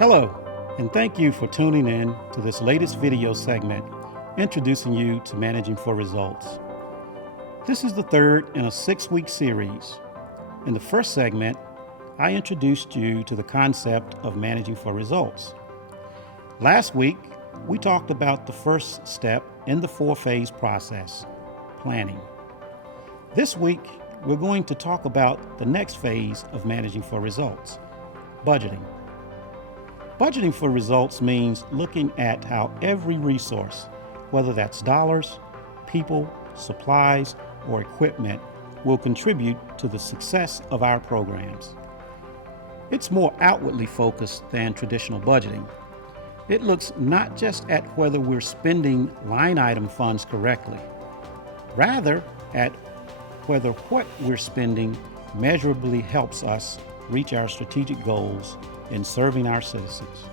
Hello, and thank you for tuning in to this latest video segment introducing you to Managing for Results. This is the third in a 6-week series. In the first segment, I introduced you to the concept of managing for results. Last week, we talked about the first step in the 4-phase process, planning. This week, we're going to talk about the next phase of managing for results, budgeting. Budgeting for results means looking at how every resource, whether that's dollars, people, supplies, or equipment, will contribute to the success of our programs. It's more outwardly focused than traditional budgeting. It looks not just at whether we're spending line item funds correctly, rather at whether what we're spending measurably helps us reach our strategic goals in serving our citizens.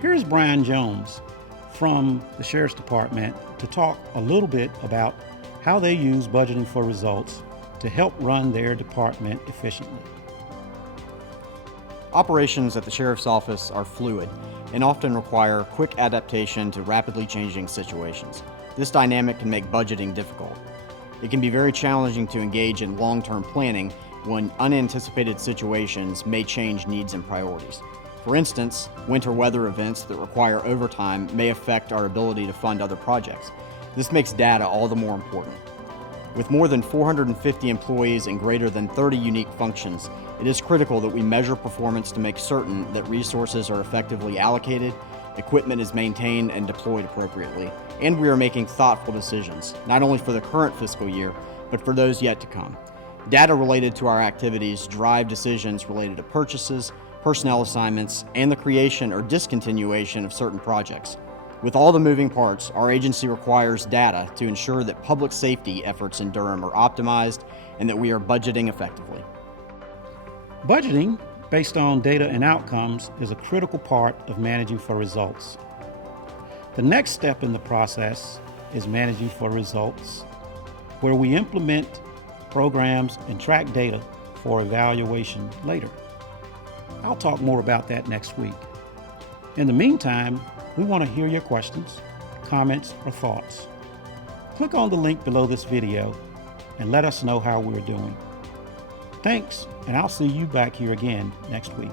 Here's Brian Jones from the Sheriff's Department to talk a little bit about how they use budgeting for results to help run their department efficiently. Operations at the Sheriff's Office are fluid and often require quick adaptation to rapidly changing situations. This dynamic can make budgeting difficult. It can be very challenging to engage in long-term planning when unanticipated situations may change needs and priorities. For instance, winter weather events that require overtime may affect our ability to fund other projects. This makes data all the more important. With more than 450 employees and greater than 30 unique functions, it is critical that we measure performance to make certain that resources are effectively allocated, equipment is maintained and deployed appropriately, and we are making thoughtful decisions, not only for the current fiscal year, but for those yet to come. Data related to our activities drive decisions related to purchases, personnel assignments, and the creation or discontinuation of certain projects. With all the moving parts, our agency requires data to ensure that public safety efforts in Durham are optimized and that we are budgeting effectively. Budgeting, based on data and outcomes, is a critical part of managing for results. The next step in the process is managing for results, where we implement programs and track data for evaluation later. I'll talk more about that next week. In the meantime, we want to hear your questions, comments, or thoughts. Click on the link below this video and let us know how we're doing. Thanks, and I'll see you back here again next week.